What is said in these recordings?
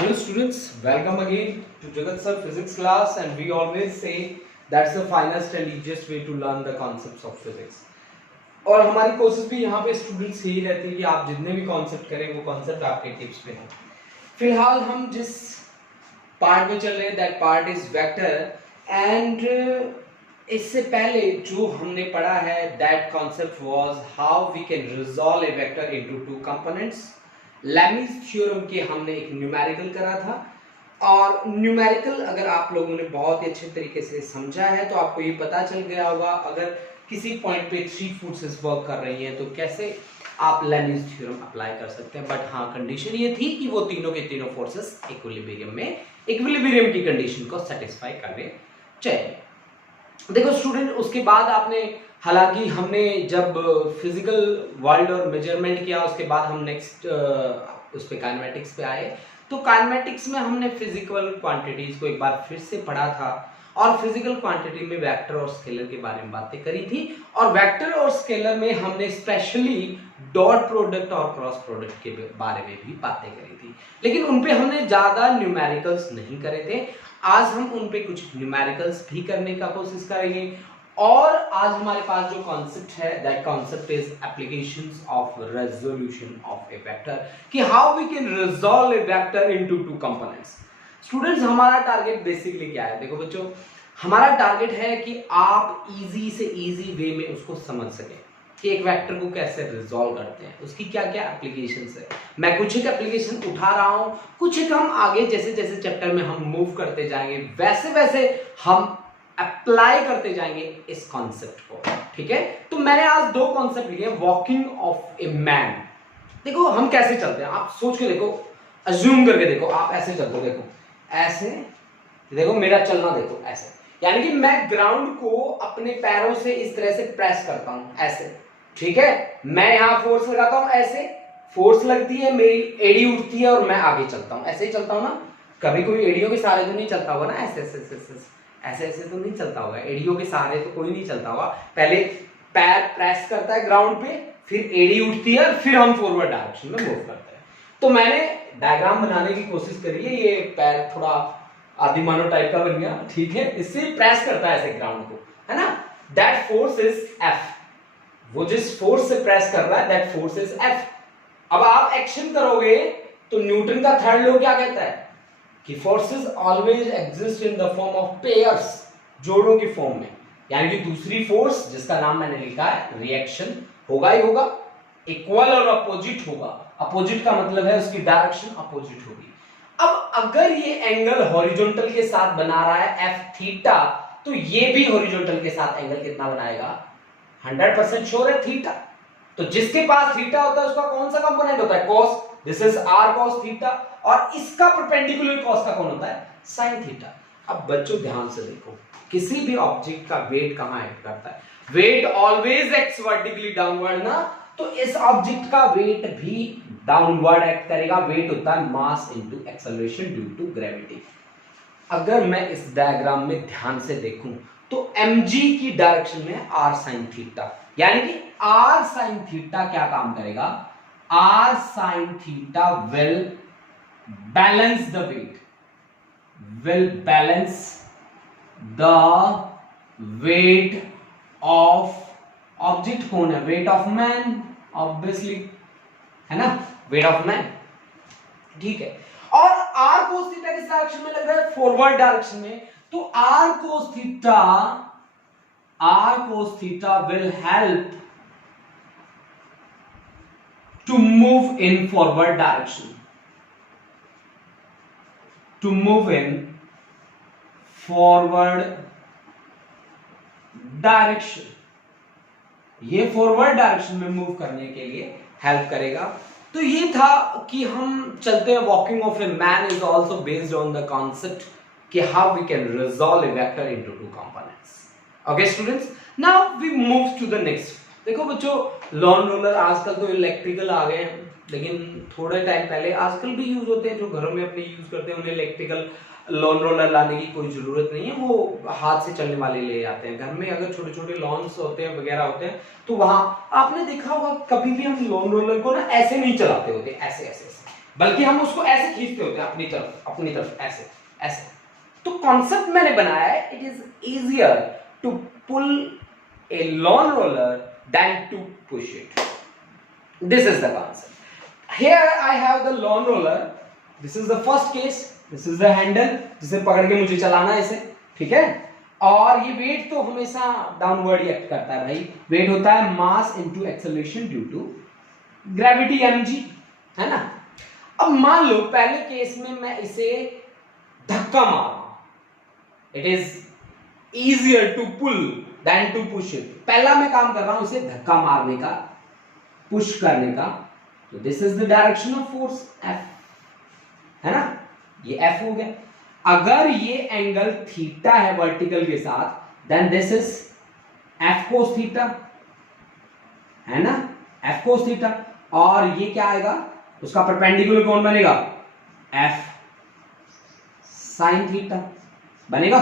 Hello students, welcome again to Jagat Sir Physics class, and we always say that's the finest and easiest way to learn the concepts of physics. और हमारी कोशिश भी यहाँ पे students यही रहती है कि आप जितने भी कॉन्सेप्ट करें वो कॉन्सेप्ट आपके टिप्स पे हो। फिलहाल हम जिस पार्ट में चल रहे हैं that part is vector, and इससे पहले जो हमने पढ़ा है that concept was how we can resolve a vector into two components. Lami's theorem के हमने एक न्यूमेरिकल करा था, और न्यूमेरिकल अगर आप लोगों ने बहुत ही अच्छे तरीके से समझा है तो आपको ये पता चल गया होगा अगर किसी पॉइंट पे थ्री फोर्सेस वर्क कर रही हैं तो कैसे आप लैमीज थ्योरम अप्लाई कर सकते हैं। बट हाँ, कंडीशन ये थी कि वो तीनों के तीनों फोर्सेस इक्विलिब्रियम की कंडीशन को सेटिस्फाई करने चाहिए। देखो स्टूडेंट, उसके बाद आपने, हालांकि हमने जब फिजिकल वर्ल्ड और मेजरमेंट किया उसके बाद हम नेक्स्ट उस पे काइनेमेटिक्स पे आए, तो काइनेमेटिक्स में हमने फिजिकल क्वांटिटीज को एक बार फिर से पढ़ा था, और फिजिकल क्वांटिटी में वेक्टर और स्केलर के बारे में बातें करी थी, और वेक्टर और स्केलर में हमने स्पेशली डॉट प्रोडक्ट और क्रॉस प्रोडक्ट के बारे में भी बातें करी थी, लेकिन उन पे हमने ज्यादा न्यूमेरिकल्स नहीं करे थे। आज हम उन पे कुछ न्यूमेरिकल्स भी करने का कोशिश करेंगे, और आज हमारे पास जो कॉन्सेप्ट है that concept is applications of resolution of A vector, कि how we can resolve a vector into two components. Students, हमारा टारगेट बेसिकली क्या है? देखो बच्चों, हमारा टारगेट है कि आप इजी से इजी वे में उसको समझ सकें कि एक वेक्टर को कैसे रिजॉल्व करते हैं, उसकी क्या क्या एप्लीकेशंस है। मैं कुछ एक एप्लीकेशन उठा रहा हूं, कुछ एक हम आगे जैसे जैसे चैप्टर में हम मूव करते जाएंगे वैसे वैसे हम अप्लाई करते जाएंगे इस कॉन्सेप्ट को, ठीक है। तो मैंने आज दो कॉन्सेप्ट लिए, वॉकिंग ऑफ ए मैन। देखो हम कैसे चलते हैं, आप सोच के देखो, अज्यूम करके देखो, आप ऐसे चलते हो, देखो ऐसे, देखो मेरा चलना देखो ऐसे, यानी कि मैं ग्राउंड को अपने पैरों से इस तरह से प्रेस करता हूं ऐसे, ठीक है। मैं यहां फोर्स लगाता हूं, ऐसे फोर्स लगती है, मेरी एड़ी उठती है और मैं आगे चलता हूं, ऐसे ही चलता हूं ना। कभी कोई एड़ियों के सहारे तो नहीं चलता होगा ना, ऐसे ऐसे ऐसे ऐसे ऐसे तो नहीं चलता होगा, एड़ियों के सहारे तो कोई नहीं चलता होगा। पहले पैर प्रेस करता है ग्राउंड पे, फिर एड़ी उठती है, फिर हम फॉरवर्ड डायरेक्शन में मूव करते हैं। तो मैंने डायग्राम बनाने की कोशिश करी है, ये पैर थोड़ा आदिमानव टाइप का बन गया, ठीक है। इससे प्रेस करता है ऐसे ग्राउंड को, है ना। दैट फोर्स इज एफ, वो जिस फोर्स से प्रेस कर रहा है दैट फोर्स इज एफ। अब आप एक्शन करोगे तो न्यूटन का थर्ड लॉ क्या कहता है कि forces always exist in the form of pairs, जोड़ों की फॉर्म में, यानी कि दूसरी फोर्स जिसका नाम मैंने लिखा है रिएक्शन होगा ही होगा, इक्वल और अपोजिट होगा। अपोजिट का मतलब है उसकी डायरेक्शन अपोजिट होगी। अब अगर ये एंगल हॉरिजॉन्टल के साथ बना रहा है एफ थीटा, तो ये भी हॉरिजॉन्टल के साथ एंगल कितना बनाएगा? 100% श्योर है, थीटा। तो जिसके पास थीटा होता है उसका कौन सा कंपोनेंट होता है? cos, this is r cos theta, और इसका परपेंडिकुलर cos का कौन होता है? sin theta. अब बच्चों ध्यान से देखो, किसी भी ऑब्जेक्ट का वेट कहां एक्ट करता है? Weight always acts vertically downward ना, तो इस ऑब्जेक्ट का वेट भी डाउनवर्ड एक्ट करेगा। वेट होता है mass into acceleration due to gravity. अगर मैं इस डायग्राम में ध्यान से देखूं तो mg की डायरेक्शन में r sin थीटा, यानी कि r sin थीटा क्या काम करेगा? r sin theta will balance the weight, will balance the weight of object। कौन है? weight of man, obviously, है ना, weight of man, ठीक है। और r cos थीटा किस डायरेक्शन में लग रहा है? फॉरवर्ड डायरेक्शन में। तो r cos theta will help to move in forward direction, to move in forward direction। ये फॉरवर्ड डायरेक्शन में मूव करने के लिए हेल्प करेगा। तो ये था कि हम चलते हैं। Walking of a man is also based on the concept कि how we can resolve a vector into two components. Okay students, now we move to the next. देखो बच्चों, लॉन रोलर आजकल तो इलेक्ट्रिकल आ गए हैं, लेकिन थोड़े टाइम पहले आजकल भी यूज होते हैं, जो घरों में अपने यूज करते हैं उन्हें इलेक्ट्रिकल लॉन रोलर लाने की कोई जरूरत नहीं है, वो हाथ से चलने वाले ले आते हैं। घर में अगर छोटे छोटे लॉन्स होते हैं वगैरह होते हैं तो वहां आपने देखा होगा कभी भी हम लॉन रोलर को ना ऐसे नहीं चलाते होते, ऐसे ऐसे ऐसे बल्कि हम उसको ऐसे खींचते होते हैं अपनी तरफ ऐसे ऐसे। तो कॉन्सेप्ट मैंने बनाया है, it is easier to pull a lawn roller than to push it. This is the concept. Here I have the lawn roller, this is the first case, this is the handle जिसे पकड़ के मुझे चलाना है इसे, ठीक है। और ये वेट तो हमेशा डाउनवर्ड एक्ट करता है भाई, वेट होता है mass into acceleration due to gravity mg, है ना। अब मान लो पहले केस में मैं इसे धक्का मार रहा हूं, it is easier to pull than to push it. पहला मैं काम कर रहा हूं इसे धक्का मारने का, पुश करने का, तो this is the direction of force F, है ना, ये F हो गया। अगर ये एंगल थीटा है वर्टिकल के साथ, then this is F cos theta, है ना, F cos थीटा। और ये क्या आएगा, उसका परपेंडिकुलर कौन बनेगा, F sin थीटा बनेगा।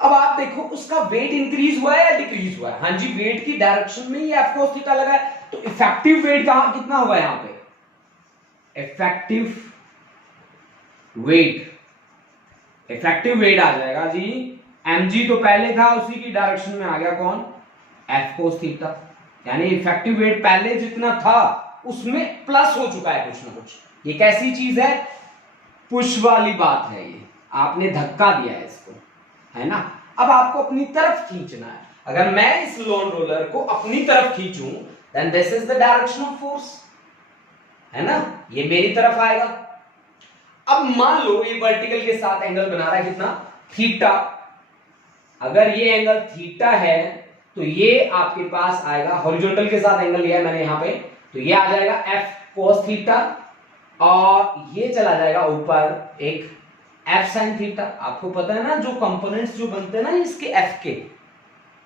अब आप देखो उसका वेट इंक्रीज हुआ है या डिक्रीज हुआ है, हाँ जी, वेट की डायरेक्शन में ही F cos थीटा लगा है, तो इफेक्टिव वेट कहां कितना होगा, यहां पे इफेक्टिव वेट आ जाएगा जी mg, तो पहले था उसी की डायरेक्शन में आ गया कौन, F cos थीटा। यानी इफेक्टिव वेट पहले जितना था उसमें प्लस हो चुका है कुछ ना कुछ। ये कैसी चीज है, पुश वाली बात है, ये आपने धक्का दिया है इसको, है ना। अब आपको अपनी तरफ खींचना है, अगर मैं इस लॉन रोलर को अपनी तरफ खींचूं, then this is the direction of force, है ना, ये मेरी तरफ आएगा। अब मान लो ये वर्टिकल के साथ एंगल बना रहा है कितना, थीटा। अगर ये एंगल थीटा है तो ये आपके पास आएगा, हॉरिजॉन्टल के साथ एंगल लिया है मैंने यहां पे, तो ये आ जाएगा F cos थीटा, और ये चला जाएगा ऊपर एक F sin थीटा। आपको पता है ना जो कंपोनेंट्स जो बनते हैं ना इसके F के,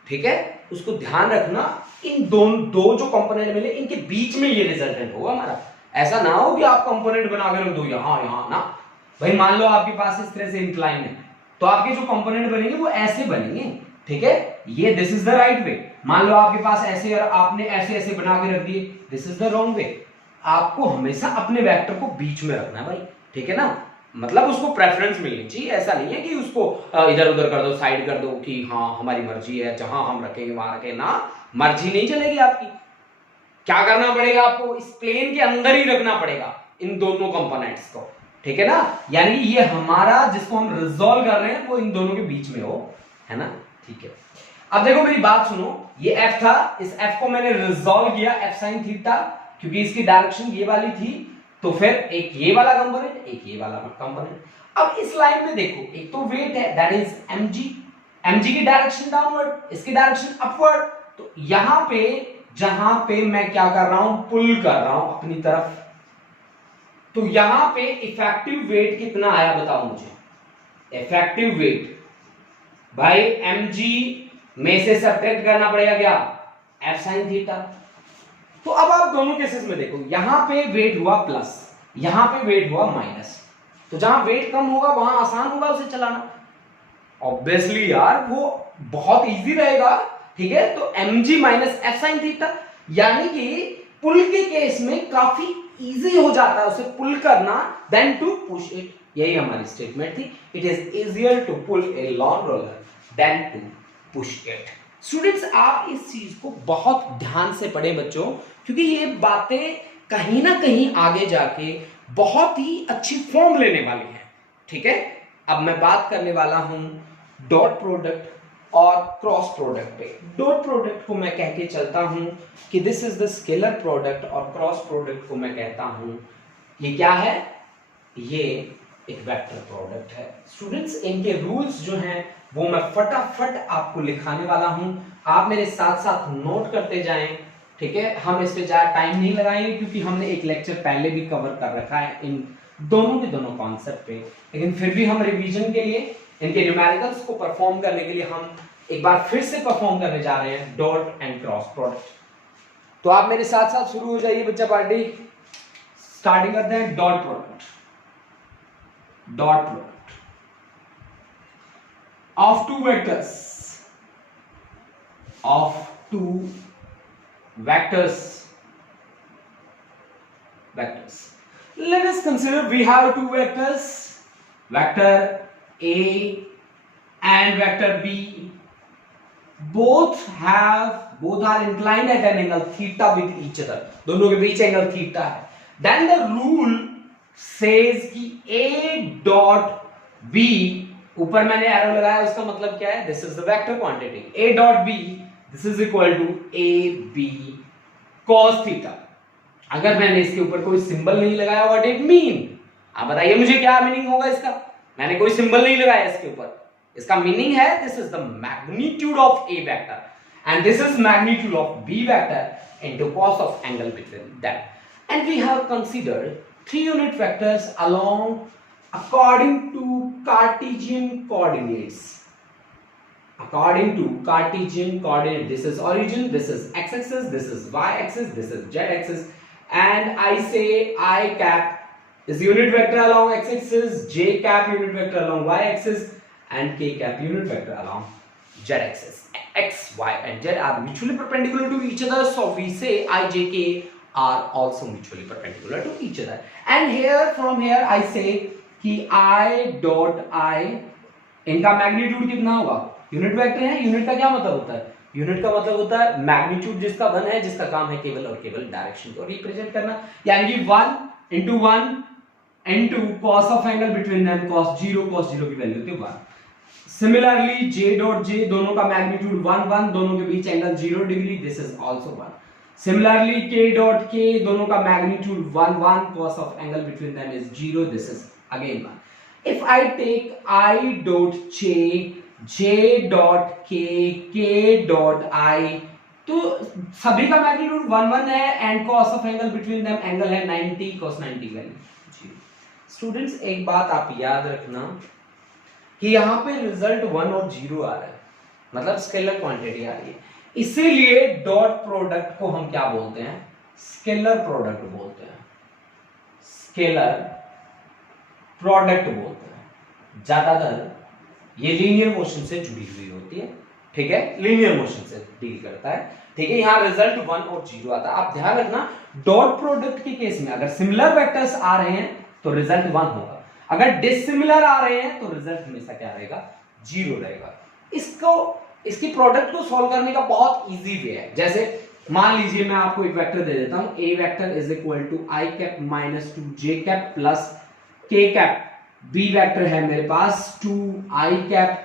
ठीक है, उसको ध्यान रखना, इन दो जो कंपोनेंट मिले इनके बीच में ये रिजल्टेंट होगा हमारा। ऐसा ना हो कि आप कंपोनेंट बना के रख दो यहां ना, भाई मान लो आपके पास इस तरह से इंक्लाइन है, तो आपके जो कंपोनेंट बनेंगे वो ऐसे बनेंगे, ठीक है, ये this is the right way. मान लो आपके पास ऐसे और आपने ऐसे ऐसे बना के रख दिए, this is the wrong way. आपको हमेशा अपने वेक्टर को बीच में रखना है भाई, ठीक है ना, मतलब उसको प्रेफरेंस मिलनी चाहिए। ऐसा नहीं है कि उसको इधर उधर कर दो, साइड कर दो कि हाँ हमारी मर्जी है, जहां हम रखेंगे वहां रखें, ना, मर्जी नहीं चलेगी आपकी। क्या करना पड़ेगा आपको, इस प्लेन के अंदर ही रखना पड़ेगा इन दोनों कंपोनेंट्स को, ठीक है ना। यानी ये हमारा जिसको हम रिजॉल्व कर रहे हैं वो इन दोनों के बीच में हो, है ना, ठीक है। अब देखो मेरी बात सुनो, ये F था, इस F को मैंने रिजॉल्व किया F sin थीटा, क्योंकि इसकी डायरेक्शन ये वाली थी, तो फिर एक ये वाला कंपोनेंट एक ये वाला कंपोनेंट। अब इस लाइन में देखो, एक तो वेट है दैट इज mg की डायरेक्शन डाउनवर्ड, इसकी डायरेक्शन अपवर्ड। तो यहां पे जहां पे मैं क्या कर रहा हूं, पुल कर रहा हूं अपनी तरफ, तो यहां पे इफेक्टिव वेट कितना आया बताओ मुझे। इफेक्टिव वेट भाई mg में से सब्ट्रैक्ट करना पड़ेगा क्या, F sin थीटा। तो अब आप दोनों केसेस में देखो, यहां पे वेट हुआ प्लस, यहां पे वेट हुआ माइनस, तो जहां वेट कम होगा वहां आसान होगा उसे चलाना, ऑब्वियसली यार वो बहुत इजी रहेगा, ठीक है। तो mg minus F sin theta, यानी कि पुल के केस में काफी इजी हो जाता है उसे पुल करना देन टू पुश इट। यही हमारी स्टेटमेंट थी, it is easier to pull a lawn roller than to push it. Students आप इस चीज को बहुत ध्यान से पढ़े बच्चों, क्योंकि ये बातें कहीं ना कहीं आगे जाके बहुत ही अच्छी फॉर्म लेने वाली है, ठीक है। अब मैं बात करने वाला हूं डॉट प्रोडक्ट और क्रॉस प्रोडक्ट पे। डॉट प्रोडक्ट को मैं कह के चलता हूं कि this is the scalar product, और क्रॉस प्रोडक्ट को मैं कहता हूं ये क्या है, ये एक वेक्टर प्रोडक्ट है। स्टूडेंट्स इनके रूल्स जो हैं वो मैं फटाफट आपको लिखाने वाला हूं, आप मेरे साथ साथ नोट करते जाएं, ठीक है। हम इस पे ज्यादा टाइम नहीं लगाएंगे क्योंकि हमने एक लेक्चर पहले भी कवर कर रखा है इन दोनों के दोनों कॉन्सेप्ट पे, लेकिन फिर भी हम रिवीजन के लिए इनके न्यूमेरिकल्स को परफॉर्म करने के लिए हम एक बार फिर से परफॉर्म करने जा रहे हैं डॉट एंड क्रॉस प्रोडक्ट। तो आप मेरे साथ साथ शुरू हो जाइए बच्चा पार्टी, स्टार्टिंग करते हैं dot product. Dot product of two vectors, of two vectors Let us consider we have two vectors, vector A and vector B. Both are inclined at an angle theta with each other. दोनों के बीच angle theta है. Then the rule says कि A dot B, ऊपर मैंने arrow लगाया, उसका मतलब क्या है? This is the vector quantity. A dot B, this is equal to AB cos theta. अगर मैंने इसके ऊपर कोई सिंबल नहीं लगाया, व्हाट इट मीन? आप बताइए मुझे क्या मीनिंग होगा इसका? मैंने कोई सिंबल नहीं लगाया इसके ऊपर, इसका मीनिंग है this is the magnitude of A vector and this is magnitude of B vector into cos of angle between that. And we have considered three unit vectors along according to Cartesian coordinates. According to Cartesian coordinate, this is origin, this is x-axis, this is y-axis, this is z-axis, and I say I cap is unit vector along x-axis, j cap unit vector along y-axis, and k cap unit vector along z-axis. X, y, and z are mutually perpendicular to each other, so we say I, j, k are also mutually perpendicular to each other. And here, from here, I say कि I dot I, इनका magnitude कितना होगा? Unit vector है. Unit का क्या मतलब होता है? यूनिट का मतलब होता है मैग्नीट्यूड जिसका 1 है, जिसका काम है केवल और केवल डायरेक्शन को रिप्रेजेंट करना, यानी कि 1 into 1 into cos of angle between them cos 0 की वैल्यू होती है 1. सिमिलरली j डॉट j, दोनों का मैग्नीट्यूड 1 दोनों के बीच angle 0 degree, this is also 1. Similarly k dot k, दोनों का magnitude 1 cos of angle between them is 0, this is again 1. If I take I dot j dot k dot I, तो सभी का मैग्नीट्यूड 1 है and cos of angle between them angle है 90, cos 90 value. Students एक बात आप याद रखना कि यहाँ पे रिजल्ट 1 और 0 आ रहा है, मतलब स्केलर क्वांटिटी आ रही है, इसीलिए डॉट प्रोडक्ट को हम क्या बोलते हैं? स्केलर प्रोडक्ट बोलते हैं. स्केलर प्रोडक्ट बोलते हैं. ज्यादातर ये लीनियर मोशन से जुड़ी हुई होती है, ठीक है, लीनियर मोशन से डील करता है, ठीक है. यहाँ रिजल्ट 1 और 0 आता है. आप ध्यान रखना डॉट प्रोडक्ट के केस में अगर सिमिलर वेक्टर्स आ रहे हैं तो रिजल्ट 1 होगा, अगर डिसिमिलर आ रहे हैं तो रिजल्ट हमेशा क्या रहेगा? 0 रहेगा. इसकी प्रोडक्ट को सॉल्व करने का बहुत इजी वे है. जैसे मान लीजिए मैं आपको एक वेक्टर दे देता हूं, a vector is equal to i cap minus 2j cap plus k cap. b vector है मेरे पास 2i cap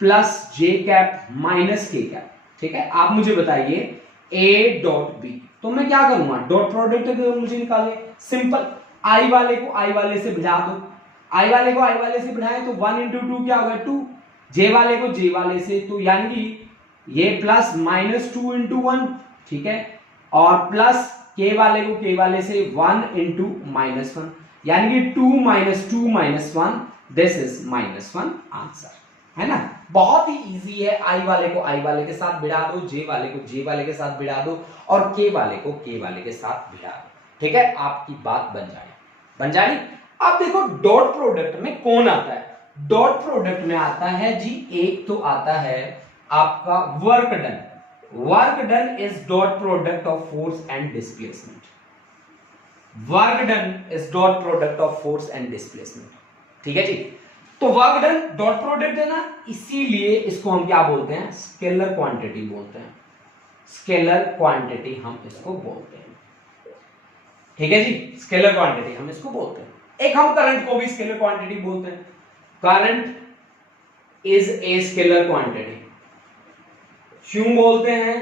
plus j cap minus k cap, ठीक है. आप मुझे बताइए a डॉट b, तो मैं क्या करूंगा? डॉट प्रोडक्ट मुझे निकालने, सिंपल. i वाले को i वाले से भिड़ा दो, i वाले को i वाले से भिड़ाएं तो 1 into 2 क्या होगा? 2. j वाले को j वाले से, तो यानी कि ये प्लस माइनस 2 into 1, ठीक है, और प्लस k वाले को k वाले से 1 into माइनस 1, यानी कि 2 minus 2 minus 1, this is -1 answer, है ना. बहुत ही इजी है. i वाले को i वाले के साथ भिड़ा दो, j वाले को j वाले के साथ भिड़ा दो और k वाले को k वाले के साथ भिड़ा दो, ठीक है. आपकी बात बन जाए. अब देखो डॉट प्रोडक्ट में कौन आता है? डॉट प्रोडक्ट में आता है जी, एक तो आता है आपका work done. Work done is dot product of force and displacement. Work done is dot product of force and displacement, ठीक है जी. तो वर्क डन डॉट प्रोडक्ट है ना, इसीलिए इसको हम क्या बोलते हैं? स्केलर क्वांटिटी बोलते हैं. स्केलर क्वांटिटी हम इसको बोलते हैं, ठीक है जी. स्केलर क्वांटिटी हम इसको बोलते हैं. एक हम करंट को भी स्केलर क्वांटिटी बोलते हैं. Current is a scalar quantity. क्यों बोलते हैं?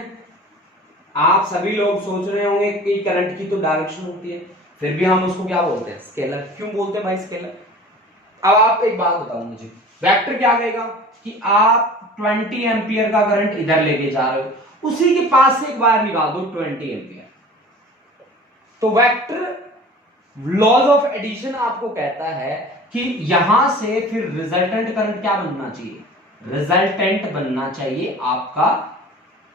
आप सभी लोग सोच रहे होंगे कि करंट की तो डायरेक्शन होती है, फिर भी हम उसको क्या बोलते हैं? स्केलर. क्यों बोलते हैं भाई स्केलर? अब आप एक बात बताओ मुझे, वेक्टर क्या कहेगा कि आप 20 एम्पियर का करंट इधर लेके जा रहे हो, उसी के पास से एक वायर निकाल दो 20 एम्पियर, तो वेक्टर लॉज ऑफ एडिशन आपको कहता है कि यहां से फिर रिजल्टेंट करंट क्या बनना चाहिए? रिजल्टेंट बनना चाहिए आपका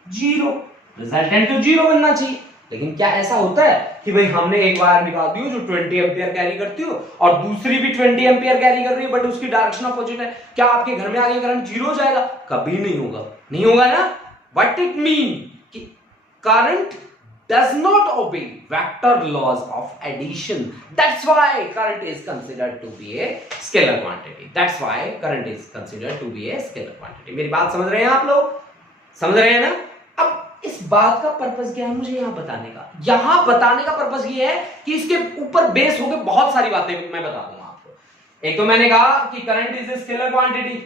0. रिजल्टेंट तो 0 बनना चाहिए. लेकिन क्या ऐसा होता है कि भाई हमने एक वायर निकाल दी हो जो 20 एम्पियर कैरी करती हो और दूसरी भी 20 एम्पियर कैरी कर रही है बट उसकी डायरेक्शन अपोजिट है, क्या आपके घर में आगे करंट 0 हो जाएगा? कभी नहीं होगा, नहीं होगा ना. व्हाट इट मीन कि current does not obey vector laws of addition. That's why current is considered to be a scalar quantity. That's why current is considered to be a scalar quantity. मेरी बात समझ रहे हैं आप लोग? समझ रहे हैं ना? अब इस बात का पर्पस क्या है मुझे यहां बताने का? यहां बताने का पर्पस ये है कि इसके ऊपर बेस होकर बहुत सारी बातें मैं बता दूंगा आपको. एक तो मैंने कहा कि current is a scalar quantity,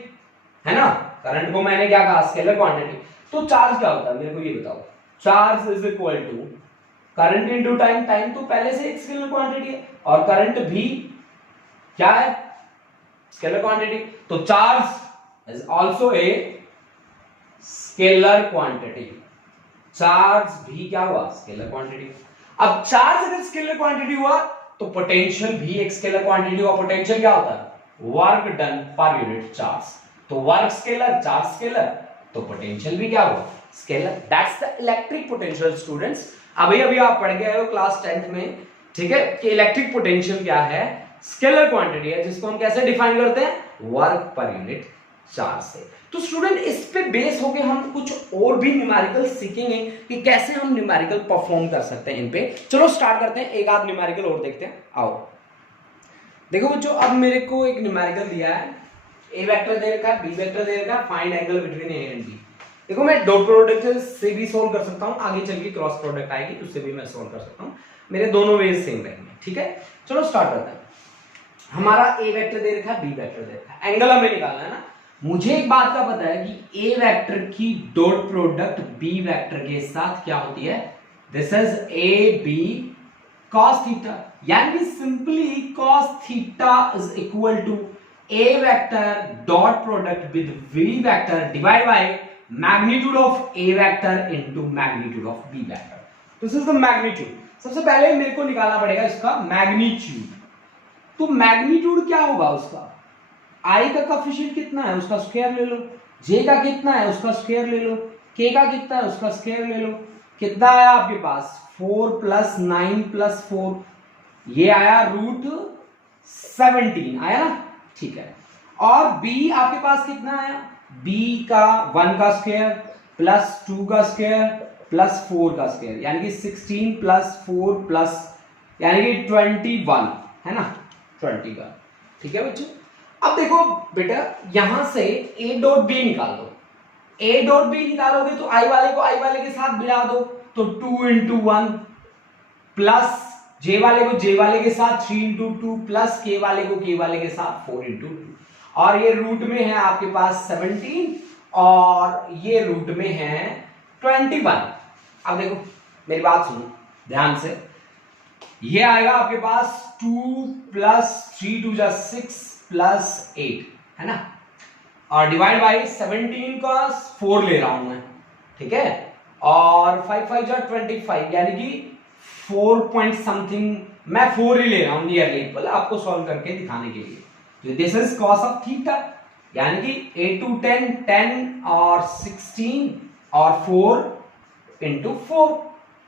है ना? करंट को मैंने क्या कहा? Scalar quantity. तो चार्ज क्या होता है मेरे को ये बताओ. Charge is equal to current into time. Time तो पहले से एक स्केलर क्वांटिटी है और करंट भी क्या है? Scalar quantity. तो charge is also a scalar quantity. Charge भी क्या हुआ? Scalar quantity. अब चार्ज अगर स्केलर क्वांटिटी हुआ तो पोटेंशियल भी एक स्केलर क्वांटिटी हुआ. पोटेंशियल क्या होता है? Work done per unit charge. तो वर्क स्केलर, चार्ज स्केलर, तो पोटेंशियल भी क्या हुआ? Scalar. That's the electric potential students. अभी अभी आप पढ़ गए हो क्लास 10th में, ठीक है, कि इलेक्ट्रिक पोटेंशियल क्या है? स्केलर क्वांटिटी है जिसको हम कैसे डिफाइन करते हैं? वर्क पर यूनिट चार्ज से. तो स्टूडेंट इस पे बेस होके हम कुछ और भी न्यूमेरिकल सीखेंगे कि कैसे हम न्यूमेरिकल परफॉर्म कर सकते हैं इन पे. चलो स्टार्ट करते हैं. एक आध न्यूमेरिकल और देखते हैं. आओ देखो बच्चों, अब मेरे को एक न्यूमेरिकल दिया है. ए वेक्टर दे रखा है, बी वेक्टर दे रखा है, find angle between A and B. देखो मैं डॉट प्रोडक्ट से भी सोल्व कर सकता हूं, आगे चल के क्रॉस प्रोडक्ट आएगी उससे भी मैं सोल्व कर सकता हूं. मेरे दोनों वेज सेम रहेंगे. ठीक है, चलो स्टार्ट करते हैं. हमारा ए वेक्टर दे रखा है, बी वेक्टर दे रखा है. एंगल हमें निकालना है ना. मुझे एक बात का पता है कि ए वेक्टर की डॉट प्रोडक्ट बी वेक्टर के साथ क्या होती है? This is A B cos theta. यानी simply cos theta is equal to A vector dot product with B vector divide by magnitude of A vector into magnitude of B vector. This is the magnitude. सबसे पहले मेरे को निकालना पड़ेगा इसका magnitude. तो magnitude क्या होगा उसका? आई का कोएफिशिएंट कितना है उसका स्क्वायर ले लो, जे का कितना है उसका स्क्वायर ले लो, के का कितना है उसका स्क्वायर ले लो. कितना आया आपके पास? 4 + 9 + 4, ये आया √17 आया ना. ठीक है. और बी आपके पास कितना आया? बी का 1 का स्क्वायर प्लस 2 का स्क्वायर प्लस 4 का स्क्वायर, यानी कि 16 + 4 प्लस यानी कि 21 है ना. 21. ठीक है बच्चों. अब देखो बेटा, यहां से ए डॉट बी निकाल दो. ए डॉट बी निकालोगे तो आई वाले को आई वाले के साथ मिला दो, तो 2 × 1 प्लस जे वाले को जे वाले के साथ 3 × 2 प्लस के वाले को के वाले के साथ 4 × 2. और ये रूट में है आपके पास 17 और ये रूट में है 21. अब देखो मेरी बात सुनो ध्यान से. ये आएगा आपके पास 2 + 3 × 2 = 6 + 8 है ना. और डिवाइड बाय 17 का 4 ले रहा हूं मैं. ठीक है. और 5 × 5 = 25 यानी कि 4 पॉइंट समथिंग. मैं 4 ही ले रहा हूं नियरली, मतलब आपको सॉल्व करके दिखाने के लिए. तो this is cos of theta, यानी कि 8 × 10 10 और 16 और 4 × 4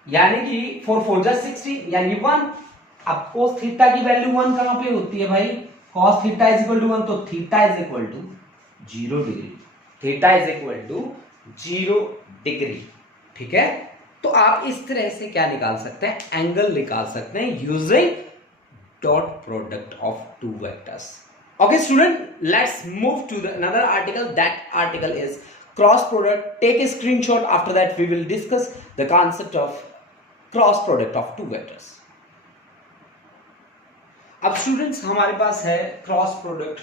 यानी कि 4 × 4 = 16 यानी 1. अब cos थीटा की वैल्यू 1 कहां पे होती है भाई? cos theta is equal to 1, तो theta is equal to 0 degree. Theta is equal to 0 degree. ठीक है. तो आप इस तरह से क्या निकाल सकते हैं? एंगल निकाल सकते हैं using dot product of two vectors. Okay student, let's move to the another article. That article is cross product. Take a screenshot. After that we will discuss the concept of cross product of two vectors. अब students हमारे पास है cross product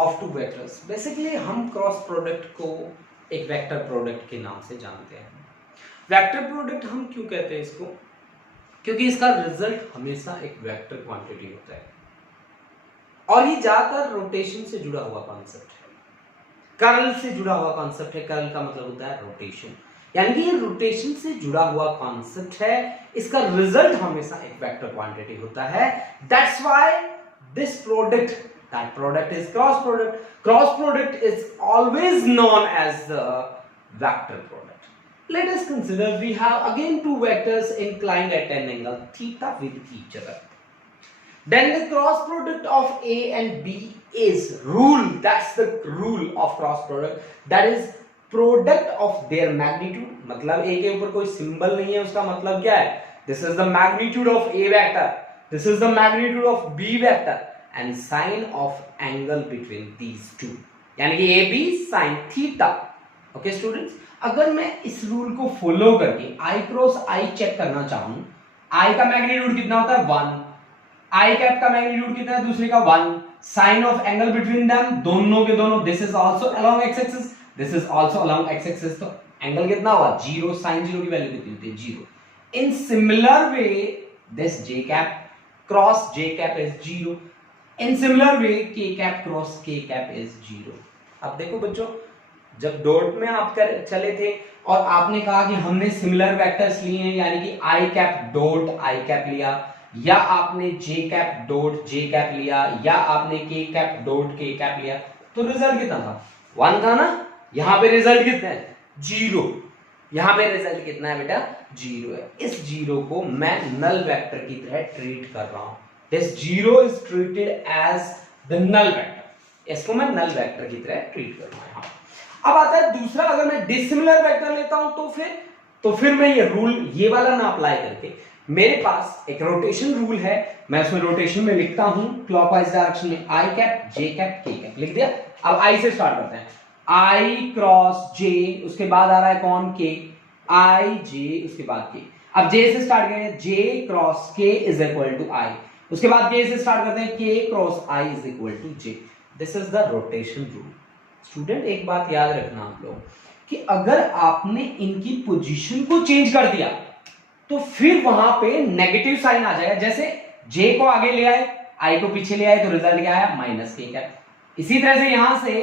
of two vectors. Basically हम cross product को एक vector product के नाम से जानते हैं. वेक्टर प्रोडक्ट हम क्यों कहते हैं इसको? क्योंकि इसका रिजल्ट हमेशा एक वेक्टर क्वांटिटी होता है और ये ज्यादातर रोटेशन से जुड़ा हुआ कॉन्सेप्ट है, कर्ल से जुड़ा हुआ कॉन्सेप्ट है. कर्ल का मतलब होता है रोटेशन, यानी कि ये रोटेशन से जुड़ा हुआ कॉन्सेप्ट है. इसका रिजल्ट हमेशा एक वेक्टर क्वांटिटी होता है. That's why this product, that product is cross product. Cross product is always known as the vector product. Let us consider we have again two vectors inclined at an angle theta with each other. Then the cross product of A and B is rule. That's the rule of cross product. That is product of their magnitude, मतलब ए के ऊपर कोई symbol नहीं है, उसका मतलब क्या है, this is the magnitude of A vector, this is the magnitude of B vector and sine of angle between these two, यानी कि A B sine theta. Okay students, अगर मैं इस रूल को फॉलो करके आई क्रॉस आई चेक करना चाहूं, आई का मैग्नीट्यूड कितना होता है 1, आई कैप का मैग्नीट्यूड कितना है दूसरे का 1, sine of angle between them दोनों के दोनों, this is also along X axis, this is also along X axis, तो एंगल कितना हुआ 0, साइन 0 की वैल्यू कितनी होती है 0। In similar way this J cap cross J cap is 0, in similar way के कैप क्रॉस के कैप इज 0। अब देखो बच्चों, जब डॉट में आप चले थे और आपने कहा कि हमने सिमिलर वेक्टर्स लिए हैं, यानी कि आई कैप डॉट आई कैप लिया, या आपने जे कैप डॉट जे कैप लिया, या आपने के कैप डॉट के कैप लिया, तो रिजल्ट कितना था 1 था ना। यहां पे रिजल्ट कितना है 0, यहां पे रिजल्ट कितना है बेटा 0 है। इस 0 को मैं नल वेक्टर की तरह ट्रीट कर रहा हूं, this 0 is treated as the null vector, इसको मैं नल वेक्टर की तरह ट्रीट कर रहा हूं। अब आता है दूसरा, अगर मैं डिसिमिलर वेक्टर लेता हूं तो फिर मैं ये रूल ये वाला ना अप्लाई करके, मेरे पास एक रोटेशन रूल है, मैं उसमें रोटेशन में लिखता हूं क्लॉकवाइज डायरेक्शन में आई कैप जे कैप के कैप लिख दिया। अब आई से स्टार्ट करते हैं, आई क्रॉस जे, उसके बाद आ रहा है कौन के, आई जे, उसके बाद के। अब जे से स्टार्ट करें, J cross K is equal to I, उसके बाद के से स्टार्ट करते हैं, K cross I is equal to J. This is the rotation rule. Student एक बात याद रखना आप लोग कि अगर आपने इनकी पोजीशन को चेंज कर दिया तो फिर वहां पे नेगेटिव साइन आ जाएगा। जैसे जे को आगे ले आए, आई को पीछे ले आए, तो रिजल्ट क्या आया माइनस के कैप। इसी तरह से यहां से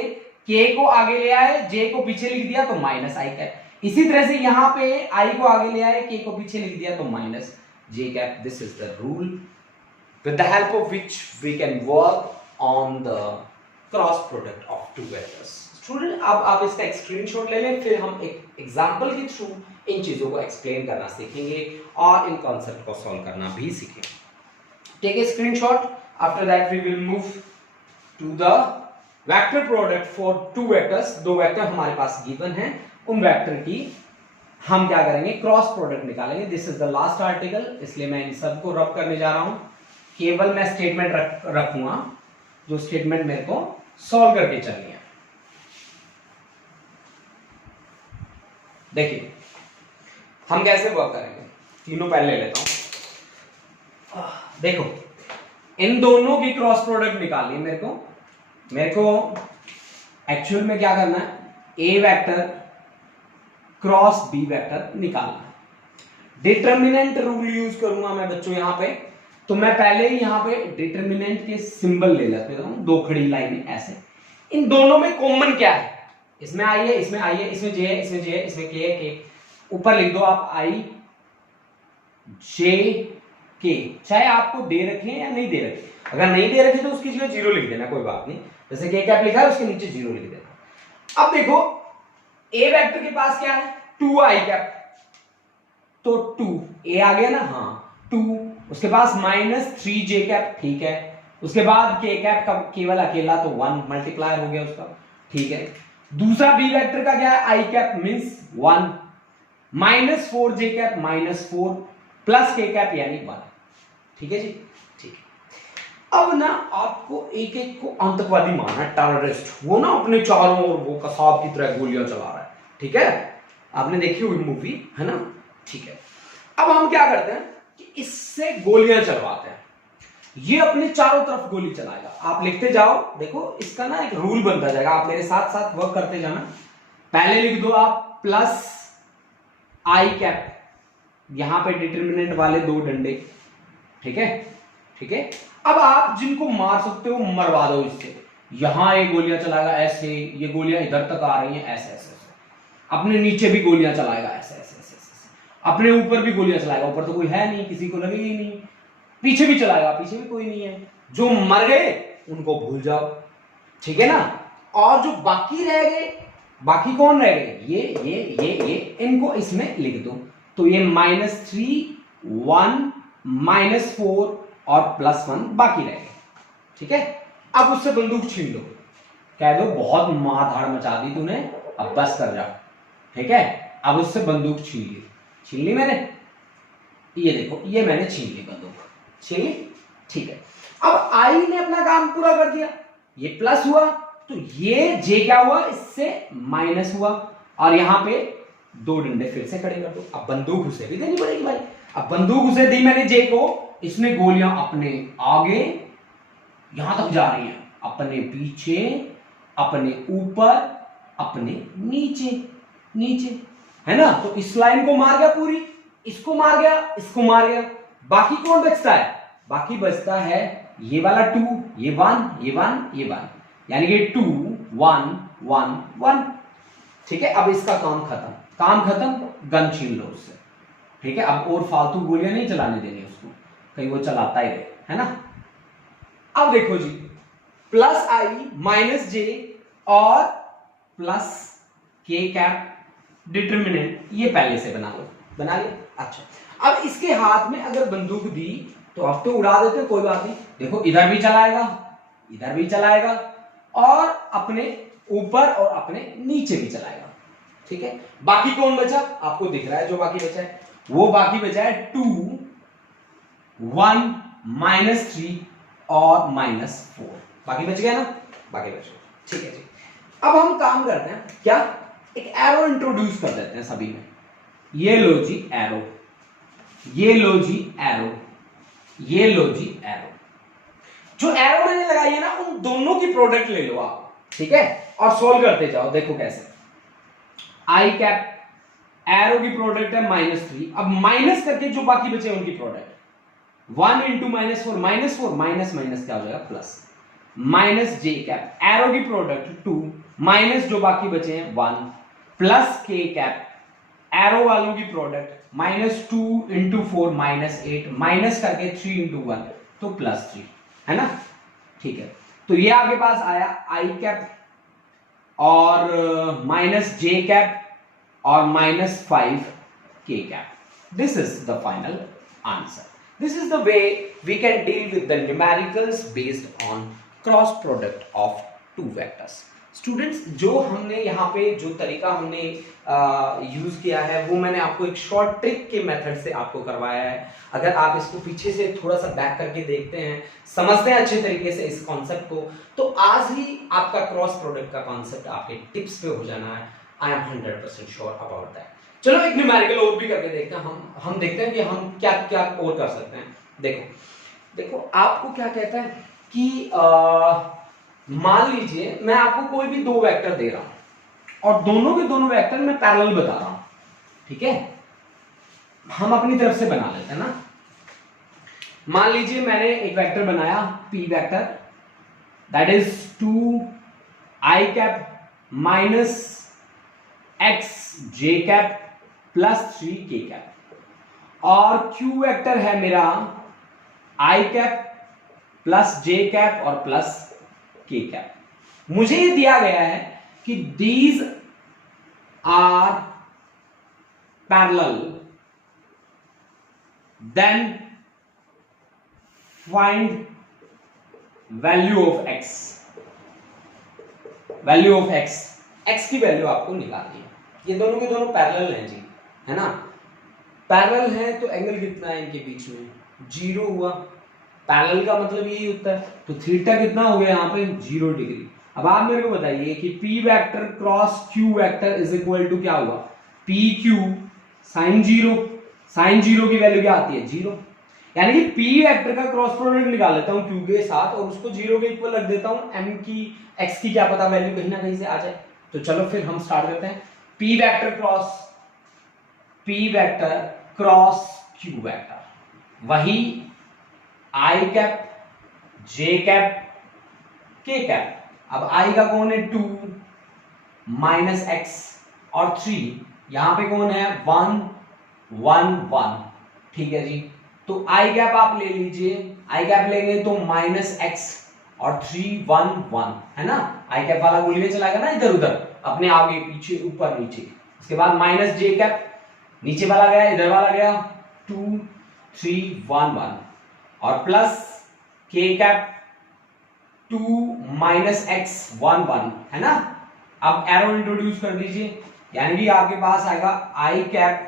के को आगे ले आए, जे को पीछे लिख दिया तो माइनस आई कैप। इसी तरह से यहां पे आई को आगे ले आए, के को पीछे लिख दिया तो minus J cap. This is the rule with the help of which we can work on the cross product of two vectors. Student अब आप इसका एक स्क्रीनशॉट ले लें, फिर हम एक एग्जांपल के थ्रू इन चीजों को एक्सप्लेन करना सीखेंगे और इन कॉन्सेप्ट को सॉल्व करना भी सीखेंगे। Take a screenshot, after that we will move to the vector product for two vectors. दो वेक्टर हमारे पास गिवन हैं, उन वेक्टर की हम क्या करेंगे क्रॉस प्रोडक्ट निकालेंगे। This is the last article, इसलिए मैं इन सबको रब करने जा रहा हूं। केवल मैं स्टेटमेंट रखूंगा जो स्टेटमेंट मेरे को सॉल्व करके चलनी है। देखिए हम कैसे वर्क करेंगे, तीनों पहले लेता हूं। देखो इन दोनों की क्रॉस प्रोडक्ट निकालनी है मेरे को एक्चुअल में क्या करना है, ए वेक्टर क्रॉस बी वेक्टर निकालना है। डिटर्मिनेंट रूल यूज करूंगा मैं बच्चों यहां पे, तो मैं पहले ही यहां पे डिटर्मिनेंट के सिंबल ले लेता हूं, दो खड़ी लाइनें ऐसे। इन दोनों में कॉमन क्या है, इसमें आई है, इसमें आई है, इसमें जे है, इसमें जे है, इसमें के है, के ऊपर लिख दो आप आई जे के, चाहे आपको दे रखे या नहीं दे रखे। अगर नहीं दे रखे तो उसकी जगह 0 लिख देना, कोई बात नहीं। जैसे के कैप लिखा है उसके नीचे 0 लिख देना। अब देखो ए वेक्टर के पास क्या है 2 आई कैप, तो 2 ए आ गया ना, हाँ 2। उसके पास -3 जे कैप, ठीक है। उसके बाद के कैप का केवल अकेला तो 1 मल्टीप्लायर हो गया उसका, ठीक है। दूसरा बी वेक्टर का क्या है आई कैप मींस 1, -4 जे कैप -4 प्लस के कैप यानी 1, ठीक है जी, ठीक है। अब ना आपको एक एक को आतंकवादी मानना है, टेररिस्ट, वो ना अपने चारों ओर वो कसाब की तरह गोलियां चला रहा है, ठीक है। आपने देखी हुई मूवी है ना, ठीक है। अब हम क्या करते हैं कि इससे गोलियां चलवाते हैं, ये अपने चारों तरफ गोली चलाएगा। आप लिखते जाओ, देखो इसका ना एक रूल बनता जाएगा, आप मेरे साथ साथ वर्क करते जाना। पहले लिख दो आप प्लस आई कैप, यहां पे डिटर्मिनेंट वाले 2 डंडे, ठीक है, ठीक है। अब आप जिनको मार सकते हो मरवा दो इससे। यहां ये गोलियां चलाएगा ऐसे, ये गोलियां इधर तक आ रही हैं ऐसे ऐसे, अपने नीचे भी गोलियां चलाएगा ऐसे ऐसे ऐसे, अपने ऊपर भी गोलियां चलाएगा, ऊपर तो कोई है नहीं, किसी को लगेगी नहीं। पीछे भी चलाएगा, पीछे भी कोई नहीं है। जो मर गए उनको भूल जाओ, ठीक है ना। और जो बाकी रह गए, बाकी कौन रह गए, ये इनको इसमें लिख दो। तो ये -3 1 -4 और +1 बाकी रह गए, ठीक है। अब उससे बंदूक छीन लो, कह दो बहुत मार धाड़ मचा दी तूने, अब बस कर जा। ठीक है। अब उससे बंदूक छीन ली मैंने, ये देखो ये मैंने छीन ली बंदूक, छीन ली, ठीक है। अब आई ने अपना काम पूरा कर दिया, ये प्लस हुआ तो ये जे क्या हुआ, इससे माइनस हुआ, और यहां पे दो डंडे फिर से खड़े कर दो। अब बंदूक उसे भी देनी पड़ेगी भाई। अब बंदूक उसे दी मैंने जे को, इसने गोलियां अपने आगे यहां तक जा रही हैं, अपने पीछे, अपने ऊपर, अपने नीचे, नीचे, है ना। तो इस लाइन को मार गया पूरी, इसको मार गया, इसको मार गया, बाकी कौन बचता है, बाकी बचता है ये वाला 2, ये 1, ये 1, ये 1, यानी कि 2 1 1 1, ठीक है। अब इसका काम खत्म, काम खत्म, गन छीन लो उससे, ठीक है। अब और फालतू गोलियां नहीं चलाने देनी उसको, कहीं वो चलाता ही रहे, है ना। अब देखो जी, प्लस आई माइनस जे और प्लस के कैप डिटर्मिनेंट, ये पहले से बना लो, बना लिया। अच्छा, अब इसके हाथ में अगर बंदूक दी तो अब तो उड़ा देते, कोई बात नहीं। देखो इधर भी चलाएगा, इधर भी चलाएगा, और अपने ऊपर और अपने नीचे भी चलाएगा, ठीक है। बाकी कौन बचा, आपको दिख रहा है जो बाकी बचा है, वो बाकी बचा है 2 1 -3 और -4, बाकी बच गया ना, बाकी बच गया, ठीक है जी। अब हम काम करते हैं क्या, एक एरो इंट्रोड्यूस कर देते हैं सभी में। ये लो जी एरो, ये लो जी एरो, ये लो जी एरो। जो एरो मैंने लगाई है ना, उन दोनों की प्रोडक्ट ले लो आप, ठीक है, और सोल्व करते जाओ। देखो कैसे, आई कैप एरो की प्रोडक्ट है -3, अब माइनस करके जो बाकी बचे उनकी प्रोडक्ट 1 × -4 -4 माइनस माइनस क्या हो जाएगा plus, minus J cap arrow की प्रोडक्ट 2 माइनस जो बाकी बचे हैं 1 प्लस के कैप एरो वालों की प्रोडक्ट -2 × 4 -8 माइनस करके 3 × 1 तो +3, है ना, ठीक है। तो ये आपके पास आया आई कैप और माइनस जे कैप और -5 के cap. This is the final answer. This is the way we can deal with the numericals based on cross product of two vectors. Students, जो हमने यहाँ पे जो तरीका हमने यूज किया है वो मैंने आपको एक शॉर्ट ट्रिक के मेथड से आपको करवाया है। अगर आप इसको पीछे से थोड़ा सा बैक करके देखते हैं, समझते हैं अच्छे तरीके से इस कॉन्सेप्ट को, तो आज ही आपका क्रॉस प्रोडक्ट का कॉन्सेप्ट आपके टिप्स पे हो जाना है। I am 100% sure about that. चलो एक न्यूमेरिकल और भी करके देखते हैं, हम देखते हैं कि हम क्या क्या और कर सकते हैं। देखो आपको क्या कहता है कि मान लीजिए मैं आपको कोई भी दो वेक्टर दे रहा हूं और दोनों के दोनों वेक्टर मैं पैरेलल बता रहा हूं, ठीक है। हम अपनी तरफ से बना लेते हैं ना। मान लीजिए मैंने एक वेक्टर बनाया p vector, that is 2 i cap minus x j cap plus 3 k cap, और q वेक्टर है मेरा i cap plus j cap और प्लस k कैप। मुझे ये दिया गया है कि these are parallel, then find value of x, value of x की वैल्यू आपको निकालनी है। ये दोनों के दोनों पैरेलल हैं जी, है ना। पैरेलल है तो एंगल कितना है इनके बीच में, 0 हुआ। पैरेलल का मतलब यही होता है, तो थीटा कितना हो गया यहाँ पे 0 डिग्री। अब आप मेरे को बताइए कि p vector cross q vector is equal to क्या हुआ, pq sin 0। sin 0 की वैल्यू क्या आती है 0, यानी कि p वेक्टर का क्रॉस प्रोडक्ट निकाल लेता हूं q के साथ और उसको 0 के इक्वल रख देता हूं, m की x की क्या पता वैल्यू कहीं ना कहीं से आ जाए। तो चलो फिर हम स्टार्ट करते हैं। p vector cross q vector, वही i cap j cap k cap. अब i का कौन है 2 माइनस x और 3, यहां पे कौन है 1 1 1, ठीक है जी। तो i कैप आप ले लीजिए, i कैप लेंगे तो माइनस x और 3 1 1, है ना। i कैप वाला गोलियां चलाएगा ना इधर उधर, अपने आगे पीछे ऊपर नीचे। उसके बाद माइनस j कैप, नीचे वाला गया इधर वाला गया 2 3 1 1, और plus k cap 2 minus x 1 1, है ना। अब एरो इंट्रोड्यूस कर दीजिए, यानी कि आपके पास आएगा I cap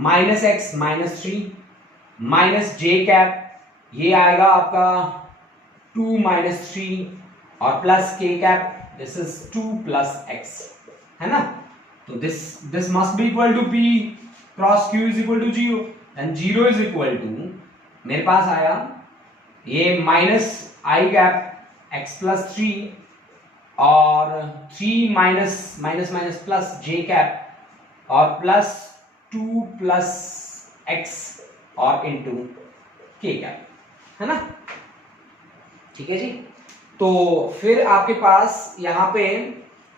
minus X minus 3 minus J cap ये आएगा आपका 2 माइनस 3 और plus K cap this is 2 plus X, है ना। तो this must be equal to P cross Q is equal to 0 and 0 is equal to मेरे पास आया ये minus I cap X plus 3 और 3 minus minus minus plus J cap और plus 2 plus x और इंटू के कैप, है ना। ठीक है जी। तो फिर आपके पास यहां पे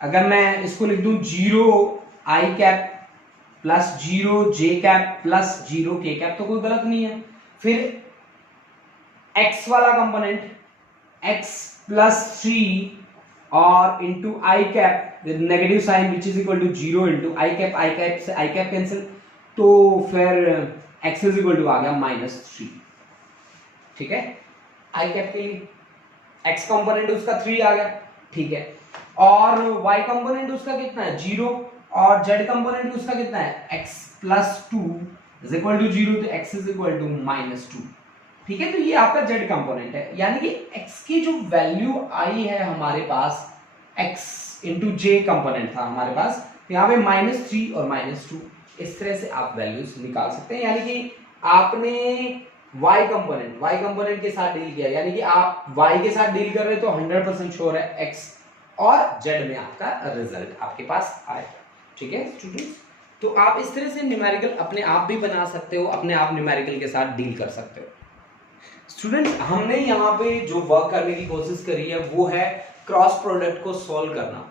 अगर मैं इसको लिख दूं 0 आई कैप प्लस 0 जे कैप प्लस 0 के कैप तो कोई गलत नहीं है। फिर x वाला कंपोनेंट x प्लस 3 और into I cap with negative sign which is equal to 0 into I cap से आई कैप कैंसिल, तो फिर x इज इक्वल टू आ गया -3। ठीक है, आई कैप के लिए x कंपोनेंट उसका 3 आ गया, ठीक है। और y कंपोनेंट उसका कितना है 0 और z कंपोनेंट उसका कितना है x plus 2 is equal to 0, तो x इज इक्वल टू -2। ठीक है, तो ये आपका z कंपोनेंट है, यानी कि x की जो वैल्यू आई है हमारे पास x इंटू जे कंपोनेंट था हमारे पास, तो यहाँ पे -3 और -2 इस तरह से आप वैल्यूज निकाल सकते हैं। यानी कि आपने y कंपोनेंट के साथ डील किया, यानी कि आप y के साथ डील कर रहे तो 100% श्योर है x और z में आपका रिजल्ट आपके पास आएगा। ठीक है स्टूडेंट्स, तो आप इस तरह से न्यूमेरिकल अपने आप भी बना सकते हो, अपने आप न्यूमेरिकल के साथ डील कर सकते हो। स्टूडेंट्स, हमने यहाँ पे जो वर्क करने की कोशिश करी है वो है क्रॉस प्रोडक्ट को सॉल्व करना।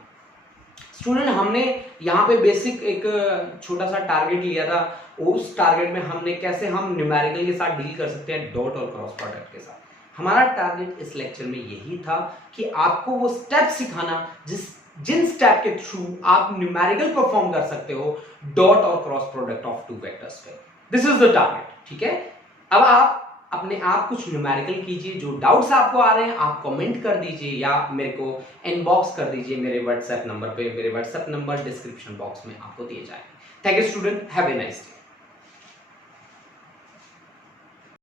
स्टूडेंट, हमने यहाँ पे बेसिक एक छोटा सा टारगेट लिया था, उस टारगेट में हमने कैसे हम न्यूमेरिकल के साथ डील कर सकते हैं डॉट और क्रॉस प्रोडक्ट के साथ। हमारा टारगेट इस लेक्चर में यही था कि आपको वो स्टेप सिखाना जिन स्टेप के थ्रू आप न्यूमेरिकल परफॉर्म कर सकते हो डॉट और cross product of two vectors पे। This is the target. ठीक है, अब आप अपने आप कुछ न्यूमेरिकल कीजिए, जो डाउट्स आपको आ रहे हैं आप कमेंट कर दीजिए या मेरे को इनबॉक्स कर दीजिए मेरे व्हाट्सएप नंबर पे। मेरे व्हाट्सएप नंबर डिस्क्रिप्शन बॉक्स में आपको दिए जाएंगे। Thank you student, have a nice day.